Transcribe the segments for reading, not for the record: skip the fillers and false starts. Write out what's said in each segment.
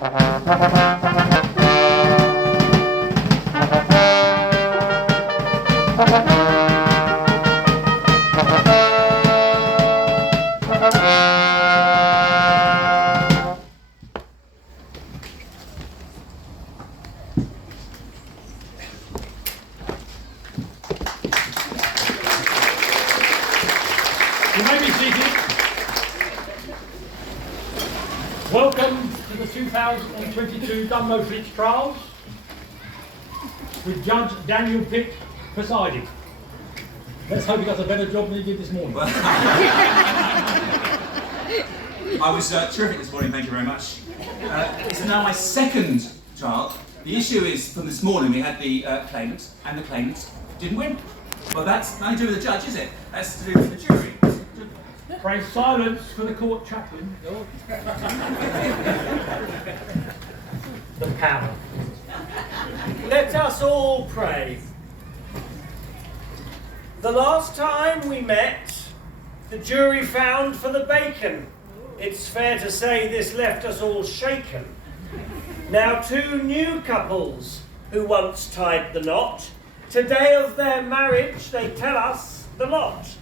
You may be seated. Welcome to the 2022 Dunmow Flitch Trials with Judge Daniel Pitt presiding. Let's hope he does a better job than he did this morning. I was terrific this morning, thank you very much. It's now my second trial. The issue is, from this morning we had the claimant, and the claimant didn't win. Well, that's nothing to do with the judge, is it? That's to do with the jury. Pray silence for the court chaplain. The power. Let us all pray. The last time we met, the jury found for the bacon. It's fair to say this left us all shaken. Now two new couples who once tied the knot, today of their marriage they tell us the lot.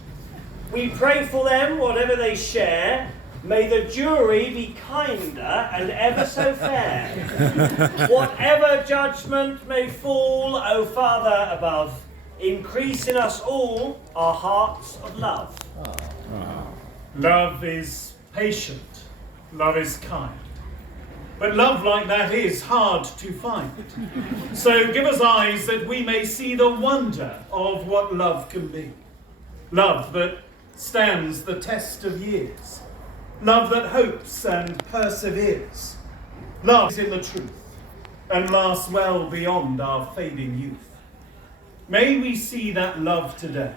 We pray for them, whatever they share. May the jury be kinder and ever so fair. Whatever judgment may fall, O Father above, increase in us all our hearts of love. Love is patient, love is kind. But love like that is hard to find. So give us eyes that we may see the wonder of what love can be. Love that stands the test of years. Love that hopes and perseveres. Love is in the truth and lasts well beyond our fading youth. May we see that love today,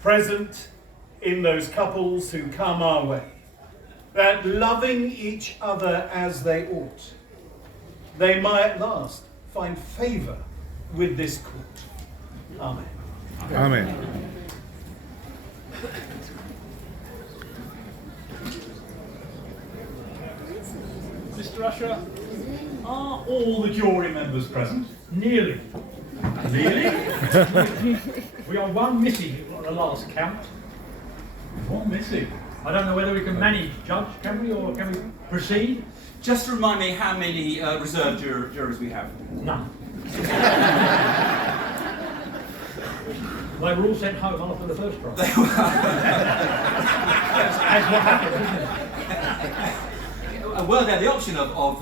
present in those couples who come our way, that loving each other as they ought, they might at last find favour with this court. Amen. Amen. Mr. Usher, are all the jury members present? Nearly. Nearly? We are one missing on the last count. One missing. I don't know whether we can manage, Judge, can we, or can we proceed? Just remind me how many reserve jurors we have. None. They were all sent home after the first trial. That's what happened, isn't it? Were there the option of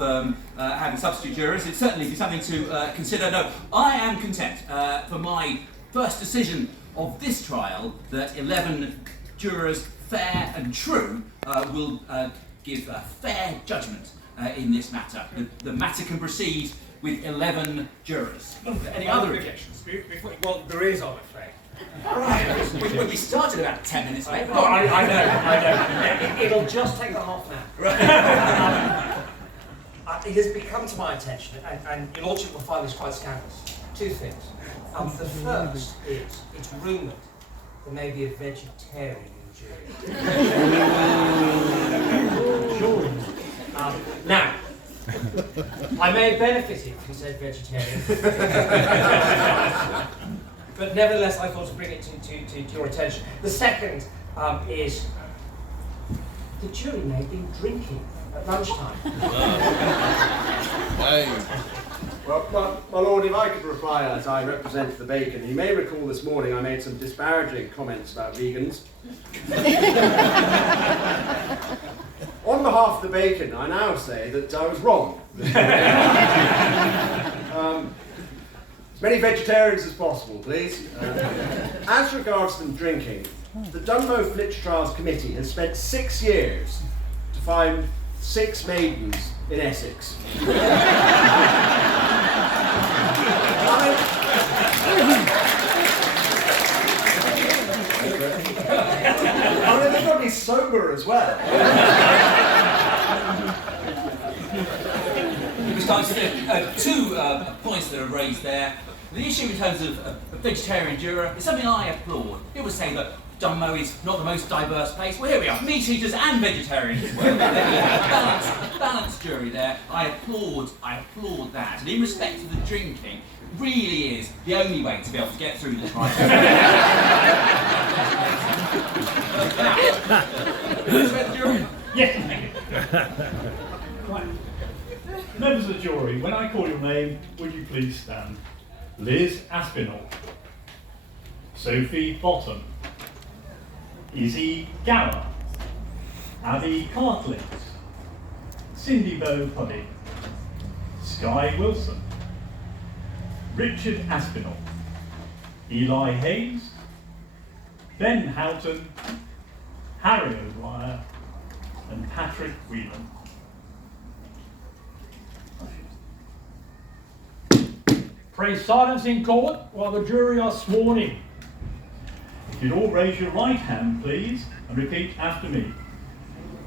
having substitute jurors, it'd certainly be something to consider. No, I am content for my first decision of this trial that 11 jurors, fair and true, will give a fair judgment in this matter. The matter can proceed with 11 jurors. Any other objections? Well, there is, I'm afraid. Right. We started about 10 minutes late. Oh, I know. It'll just take a half an hour. It has become to my attention, and your Lordship will find this quite scandalous. Two things. The first is, it's rumoured there may be a vegetarian in the jury. Now, I may have benefited from said vegetarian, but nevertheless I thought to bring it to your attention. The second is the jury may have been drinking at lunchtime. Well, my lord, if I could reply as I represent the bacon, you may recall this morning I made some disparaging comments about vegans. On behalf of the bacon, I now say that I was wrong. As many vegetarians as possible, please. As regards them drinking, the Dunmow Flitch Trials Committee has spent 6 years to find 6 maidens in Essex. They've got to be sober as well. Two points that are raised there. The issue in terms of a vegetarian juror is something I applaud. People say that Dunmow is not the most diverse place. Well, here we are, meat eaters and vegetarians. Balance jury there. I applaud that. And in respect to the drinking, really is the only way to be able to get through the trial. Yes, thank you. Right. Members of the jury, when I call your name, would you please stand? Liz Aspinall, Sophie Bottom, Izzy Gower, Abby Cartlett, Cindy Bow Puddy, Sky Wilson, Richard Aspinall, Eli Hayes, Ben Houghton, Harry O'Dwyer, and Patrick Whelan. Pray silence in court while the jury are sworn in. If you'd all raise your right hand, please, and repeat after me.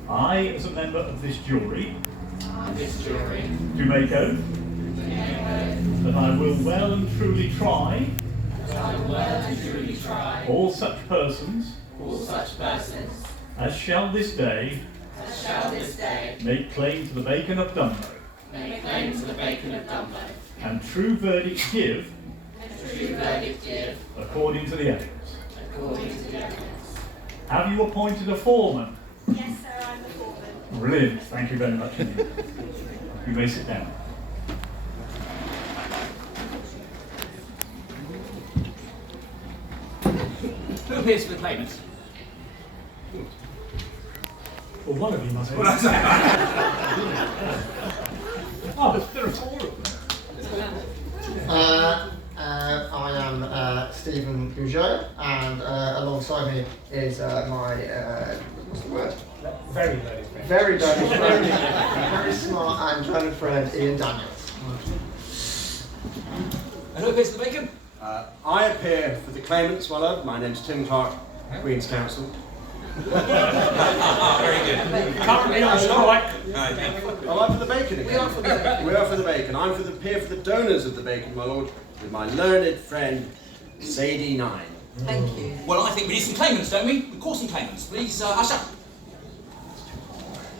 I, as a member of this jury, do make oath that I will well and truly try all such persons as shall this day make claim to the bacon of Dunmow, and true verdict give according to the evidence. Have you appointed a foreman? Yes, sir, I'm the foreman. Brilliant, thank you very much. You may sit down. Who appears for the claimant? Well, one of you must be. Oh, there are four of them. I am Stephen Bouger, and alongside me is my what's the word? Very learned friend. Very learned friend, very smart and learned friend, Ian Daniels. And who appears for the bacon? I appear for the claimants, my lord. My name's Tim Clark, Queen's Counsel. Very good. Currently on strike. Oh, I'm for the bacon again. We are for the bacon. We are for the bacon. I'm here for the donors of the bacon, my lord, with my learned friend, Sadie Nine. Thank you. Well, I think we need some claimants, don't we? We call some claimants. Please, usher.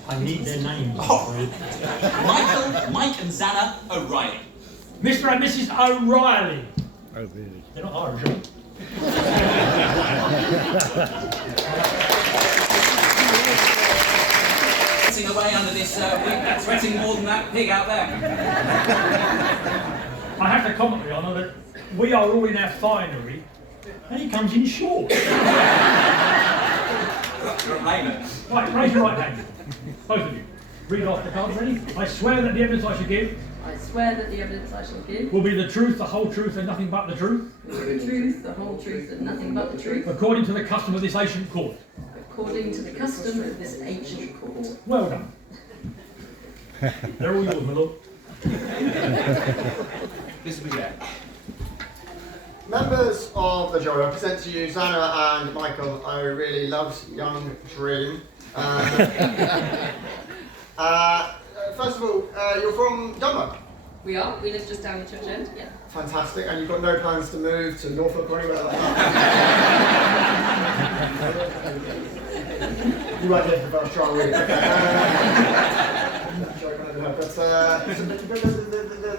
I need their names. Mike and Zanna O'Reilly. Mr. and Mrs. O'Reilly. Oh, really? They're not Irish, are they? Sitting away under this wing, sweating more than that pig out there. I have to comment, Your Honour, that we are all in our finery, and he comes in short. You're a claimant. Right, raise your right hand. Both of you. Read off the cards, ready? I swear that the evidence I shall give I swear that the evidence I shall give will be the truth, the whole truth, and nothing but the truth, will be the truth, the whole truth, and nothing but the truth, according to the custom of this ancient court. according to the custom of this ancient court. Well done. They're all yours, my lord. This will be there. Members of the jury, I present to you Zanna and Michael, I really loves young dream. First of all, you're from Dunmow. We are. We live just down the church end. Yeah. Fantastic, and you've got no plans to move to Norfolk or anywhere like that? You weren't here for the first trial, really. But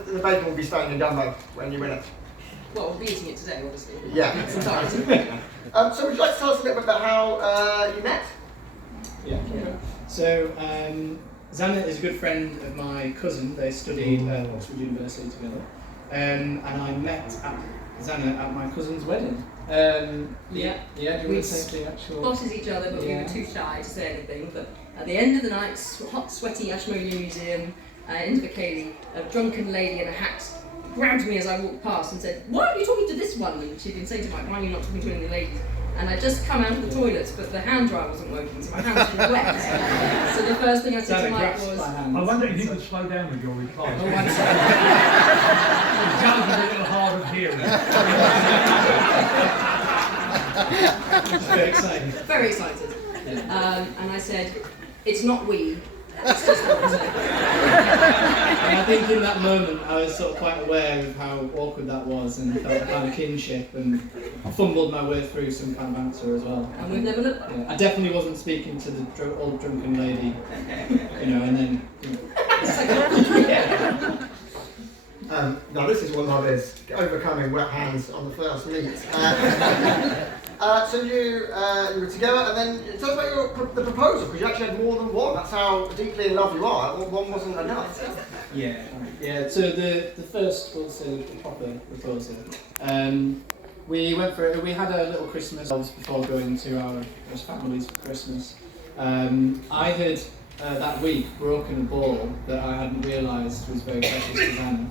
the bacon will be staying in Dunmow when you win it. Well, we'll be eating it today, obviously. Yeah. It's entirety. So would you like to tell us a little bit about how you met? Yeah. So, Zanna is a good friend of my cousin. They studied at Oxford University together. And I met Zanna at my cousin's wedding. Yeah. Do you want to say the actual? Spotted each other, but we were too shy to say anything. But at the end of the night, hot, sweaty Ashmolean Museum, Invercargill, a drunken lady in a hat grabbed me as I walked past and said, "Why are you talking to this one?" And she'd been saying to Mike, "Why are you not talking to any of the ladies?" And I'd just come out of the toilets, but the hand dryer wasn't working, so my hands were wet. So the first thing I said to Mike was, I wonder if you could slow down with your replies. "Oh, I'm sorry." It sounds a little hard of hearing. Very exciting. Very excited. And I said, "It's not we, it's just what we say." And I think in that moment I was sort of quite aware of how awkward that was and felt a kind of kinship and fumbled my way through some kind of answer as well. And we've never looked back. Yeah, I definitely wasn't speaking to the old drunken lady, and then Now this is what love is, overcoming wet hands on the first meet. So you were together, and then tell us about the proposal, because you actually had more than one. That's how deeply in love you are. One wasn't enough. Yeah. So the first was the proper proposal. We went for it. We had a little Christmas before going to our host families for Christmas. I had that week broken a ball that I hadn't realised was very precious to Zanna.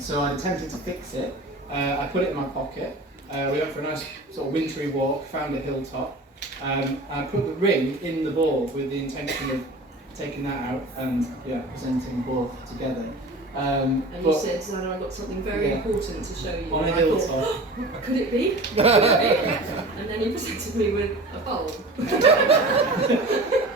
So I attempted to fix it. I put it in my pocket. We went for a nice sort of wintry walk, found a hilltop. I put the ring in the ball with the intention of taking that out and presenting both together. And you said, Zanna, I've got something very important to show you. On a and I hilltop. thought, could it be? Could it be? And then he presented me with a bowl.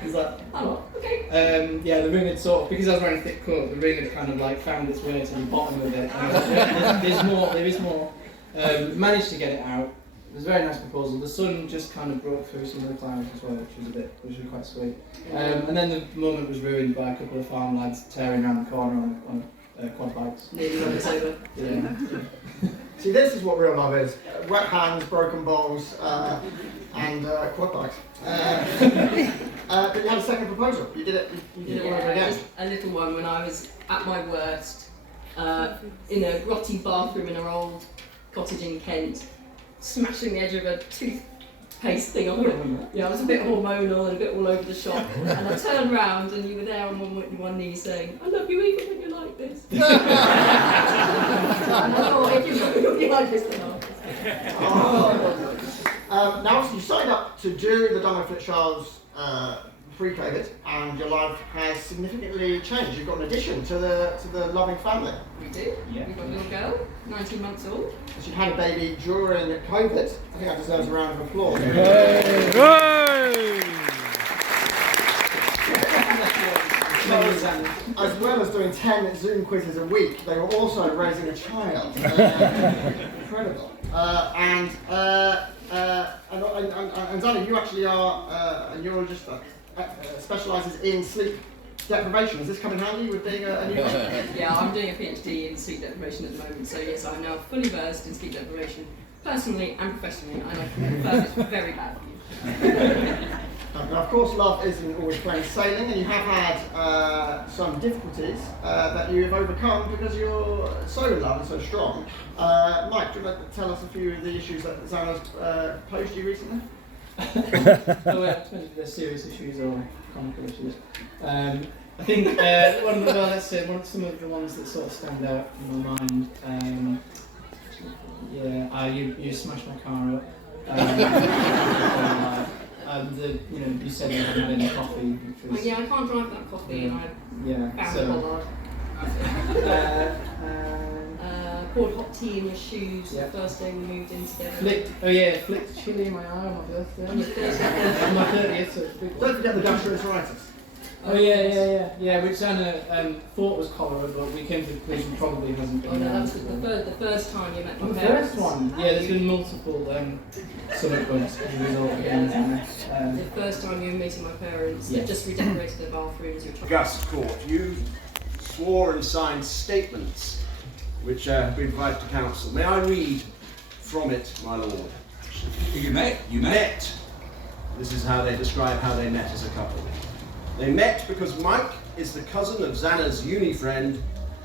He's like, oh, okay. The ring had sort of, because I was wearing a thick coat, the ring had kind of like found its way to the bottom of it. And I was like, there is more. Managed to get it out. It was a very nice proposal. The sun just kind of broke through some of the clouds as well, which was quite sweet. And then the moment was ruined by a couple of farm lads tearing around the corner on quad bikes. Nearly run us over. Yeah. See, this is what real love is: wet hands, broken bowls, and quad bikes. But you had a second proposal. You did it. You did it all over again. Just a little one when I was at my worst, in a grotty bathroom in our old cottage in Kent, smashing the edge of a toothpaste thing on it. I was a bit hormonal and a bit all over the shop. And I turned round and you were there on one knee saying, I love you even when you're like this. And I thought, if you're like this, then I'll. Now, so you signed up to do the Dunmow Flitch Trials pre-COVID, and your life has significantly changed. You've got an addition to the loving family. We do. Yeah. We've got a little girl, 19 months old. She had a baby during COVID. I think that deserves a round of applause. As well as doing 10 Zoom quizzes a week, they were also raising a child. Incredible. And Zanna, you actually are a neurologist that specialises in sleep deprivation. Is this come in handy with being a neurologist? Yeah, I'm doing a PhD in sleep deprivation at the moment, so yes, I'm now fully versed in sleep deprivation, personally and professionally, and I confirm it's very bad for you. Now, of course, love isn't always plain sailing, and you have had some difficulties that you have overcome because you're so in love and so strong. Mike, do you want to tell us a few of the issues that Zanna's posed you recently? They're serious issues or comical issues. I think some of the ones that sort of stand out in my mind. You smashed my car up. You said you hadn't had any coffee, which was... I can't drive that coffee, and I found it bollard. Poured hot tea in your shoes the first day we moved in together. Flicked chili in my eye on my birthday. On my 30th, so it's a big one. Don't forget the gastroenteritis. Oh yeah, which Zanna thought was cholera, but we came to the conclusion probably hasn't been. Oh no, that was the first time you met my parents. The first one? Yeah, there's been multiple stomach bugs as a result of the first time you were meeting my parents, they just redecorated their bathrooms. August Court, you swore and signed statements which have been provided to council. May I read from it, my lord? You may. This is how they describe how they met as a couple. They met because Mike is the cousin of Zanna's uni friend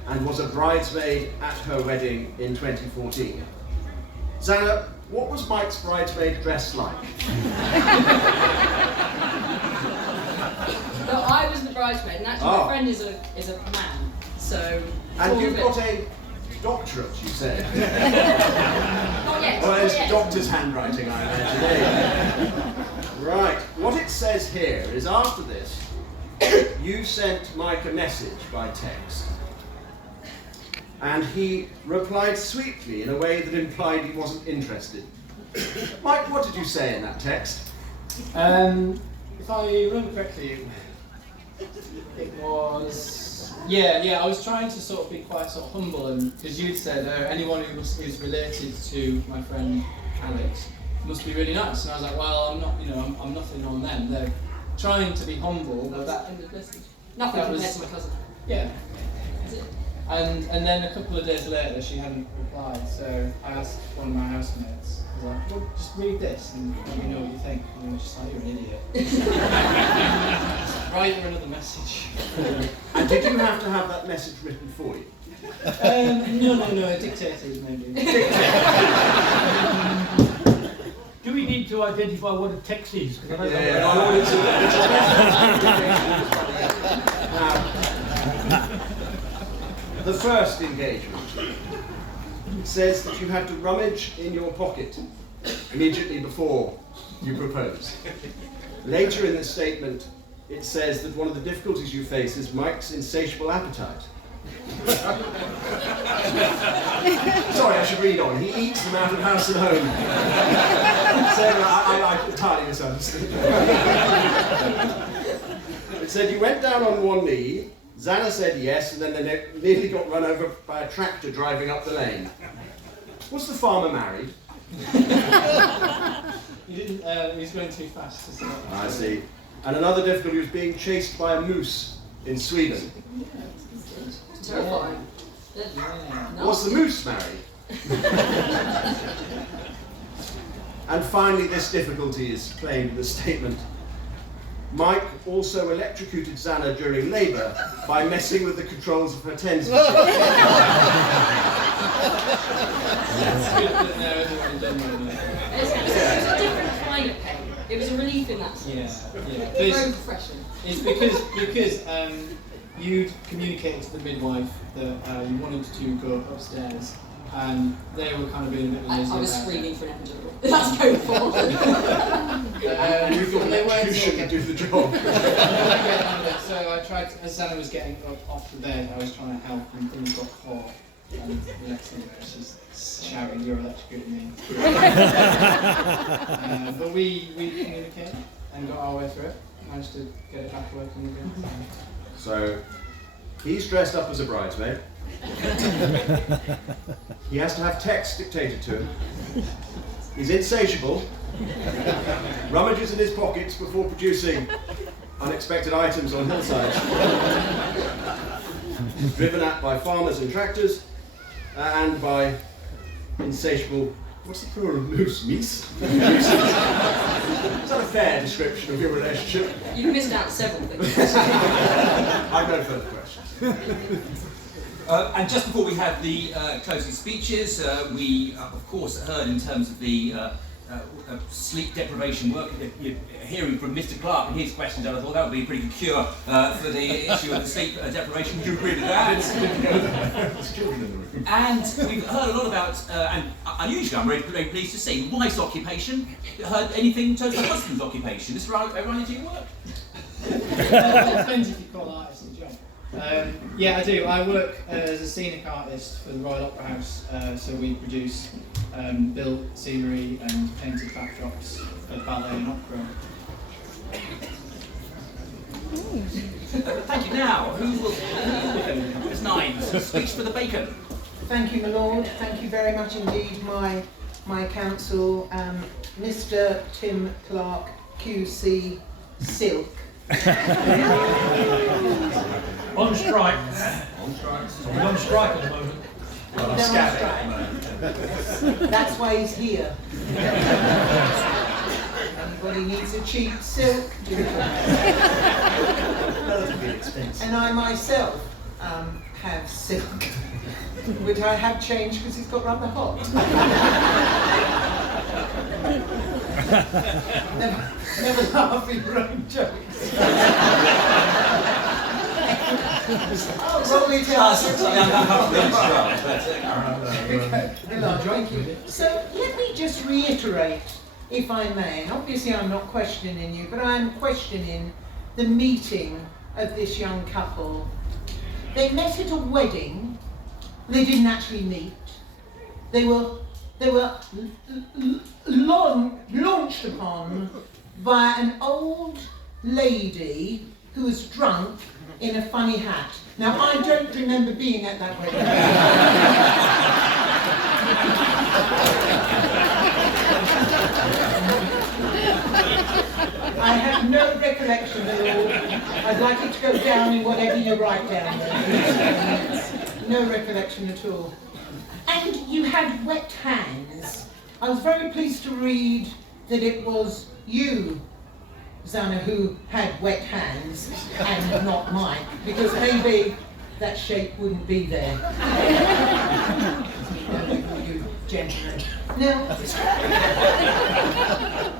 and was a bridesmaid at her wedding in 2014. Zanna, what was Mike's bridesmaid dress like? No, I was the bridesmaid, and actually my friend is a man, so... And you've got a doctorate, you said? Not yet. Well, it's doctor's handwriting, I imagine. Right, what it says here is after this, you sent Mike a message by text, and he replied sweetly in a way that implied he wasn't interested. Mike, what did you say in that text? If I remember correctly, it was... I was trying to sort of be quite sort of humble, and because you'd said anyone who's related to my friend Alex must be really nice, and I was like, well, I'm not, I'm nothing on them. They're trying to be humble, but that nothing compared to my cousin. Yeah. Is it? And then a couple of days later, she hadn't replied. So I asked one of my housemates, I was like, well, just read this and let me know what you think. And he was just like, you're an idiot. Write her another message. And did you have to have that message written for you? No, a dictator maybe. Do we need to identify what a text is? 'Cause I don't know. The first engagement says that you have to rummage in your pocket immediately before you propose. Later in the statement, it says that one of the difficulties you face is Mike's insatiable appetite. Sorry, I should read on. He eats them out of house and home. So I entirely misunderstood. It said you went down on one knee, Xana said yes, and then they nearly got run over by a tractor driving up the lane. Was the farmer married? He didn't, he was going too fast to stop. I see. And another difficulty was being chased by a moose in Sweden. Terrifying. Was the moose married? And finally, this difficulty is claimed in the statement. Mike also electrocuted Xana during labour by messing with the controls of her TENS machine. That's good that now everyone in Dunmow knows. It was a different kind of pain. It was a relief in that sense. Yeah. Very refreshing. It's because you'd communicated to the midwife that you wanted to go upstairs, and they were kind of being a bit lazy. I was screaming for an epidural. That's going for. You thought electrocution would do the job. So I tried, as Xana was getting up off the bed, I was trying to help, and things got caught. And the next thing she's shouting, "You're electrocuting me." But we communicated and got our way through it. Managed to get it back working again. So, he's dressed up as a bridesmaid. He has to have text dictated to him. He's insatiable. Rummages in his pockets before producing unexpected items on hillsides. Driven at by farmers and tractors, and by insatiable, what's the plural of moose? Meese? Is that a fair description of your relationship? You've missed out several things. I've no further questions. And just before we have the closing speeches, we, of course, heard in terms of the sleep deprivation work, hearing from Mr. Clark and his questions, and I thought that would be a pretty good cure for the issue of the sleep deprivation. Would you agree with that? And we've heard a lot about, and unusually I'm very pleased to see, wife's occupation. Heard anything in terms of husband's occupation? Mr. O'Reilly, do you work? It depends if you call artist a job. Yeah, I do. I work as a scenic artist for the Royal Opera House, so we produce built scenery and painted backdrops for ballet and opera. Thank you. Now, who will Ms. Nines, speech for the bacon. Thank you, my lord. Thank you very much indeed, my counsel, Mr. Tim Clark, QC, Silk. On strike. He's on strike at the moment. No, on strike. That's why he's here. Anybody needs a cheap silk? And I myself have silk, which I have changed because it's got rather hot. Never laugh at your own jokes. Roll it out. Thank you. So let me just reiterate, if I may, and obviously I'm not questioning you, but I am questioning the meeting of this young couple. They met at a wedding. They didn't actually meet. They were launched upon by an old lady who was drunk in a funny hat. Now, I don't remember being at that wedding. I have no recollection at all. I'd like it to go down in whatever you write down there. No recollection at all. And you had wet hands. I was very pleased to read that it was you, Zana, who had wet hands and not Mike, because maybe that shape wouldn't be there. You gentlemen. Now,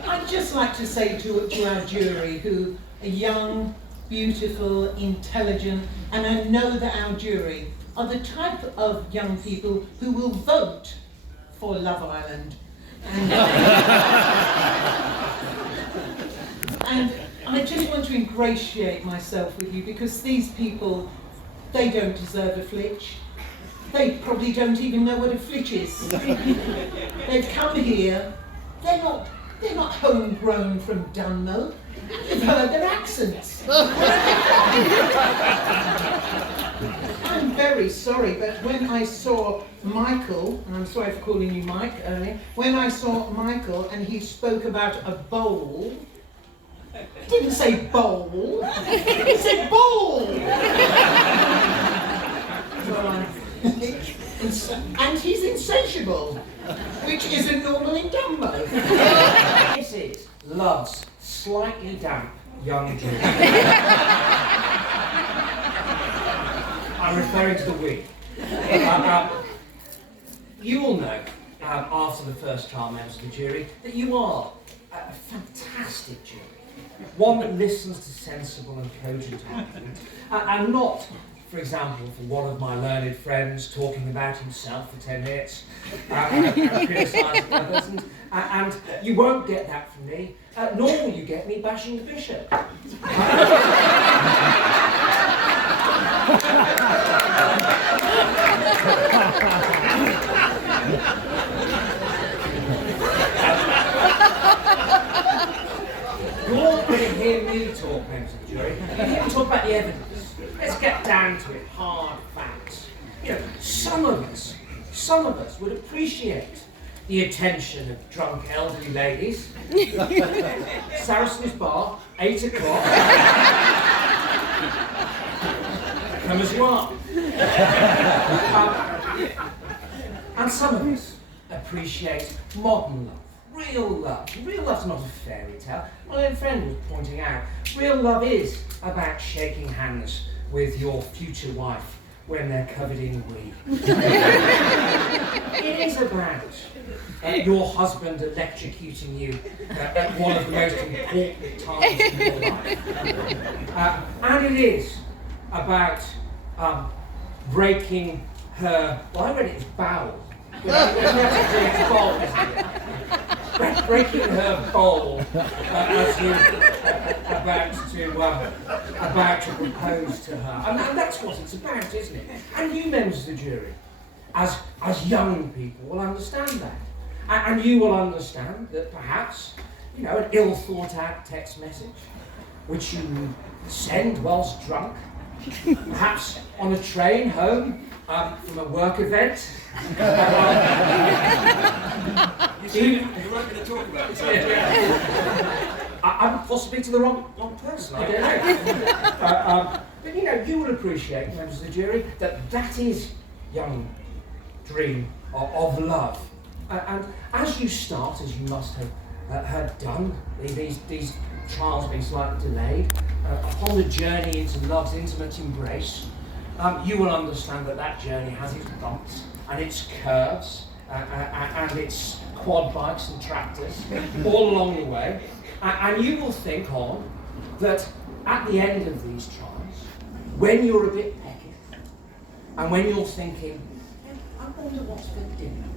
I'd just like to say to our jury, who are young, beautiful, intelligent, and I know that our jury are the type of young people who will vote for Love Island. And I just want to ingratiate myself with you, because these people, they don't deserve a flitch. They probably don't even know what a flitch is. They've come here, they're not homegrown from Dunmow. You've heard their accents. I'm very sorry, but when I saw Michael, and I'm sorry for calling you Mike earlier, when I saw Michael and he spoke about a bowl, he didn't say bowl, he said ball. And he's insatiable, which isn't normal in Dunmow. This is Love's slightly damp young George. I'm referring to the wig. You all know, after the first trial, members of the jury, that you are a fantastic jury. One that listens to sensible and cogent argument, and not, for example, for one of my learned friends talking about himself for 10 minutes and criticising others. And you won't get that from me, nor will you get me bashing the bishop. You're all going to hear me talk, members of the jury. You're here to talk about the evidence. Let's get down to it, hard facts. You know, some of us would appreciate the attention of drunk elderly ladies. Saracen's Bar, 8 o'clock. Come as you are. And some of us appreciate modern love. Real love. Real love's not a fairy tale. My own friend was pointing out, real love is about shaking hands with your future wife when they're covered in wee. It is about your husband electrocuting you at one of the most important times in your life. And it is about breaking her, well, I read it as bowel. It's bowl, isn't it? Breaking her bowl as you're about to propose to her. And that's what it's about, isn't it? And you members of the jury, as young people, will understand that. And you will understand that perhaps, you know, an ill thought out text message, which you send whilst drunk, perhaps on a train home from a work event. You weren't going to talk about this. I'm possibly to the wrong person, I don't know. But you know, you will appreciate, members of the jury, that is young dream of love. And as you start, as you must have done, these trials being slightly delayed, upon the journey into love's intimate embrace, you will understand that journey has its bumps and its curves and its quad bikes and tractors all along the way. And you will think on that at the end of these trials, when you're a bit pecky, and when you're thinking, I wonder what's for dinner,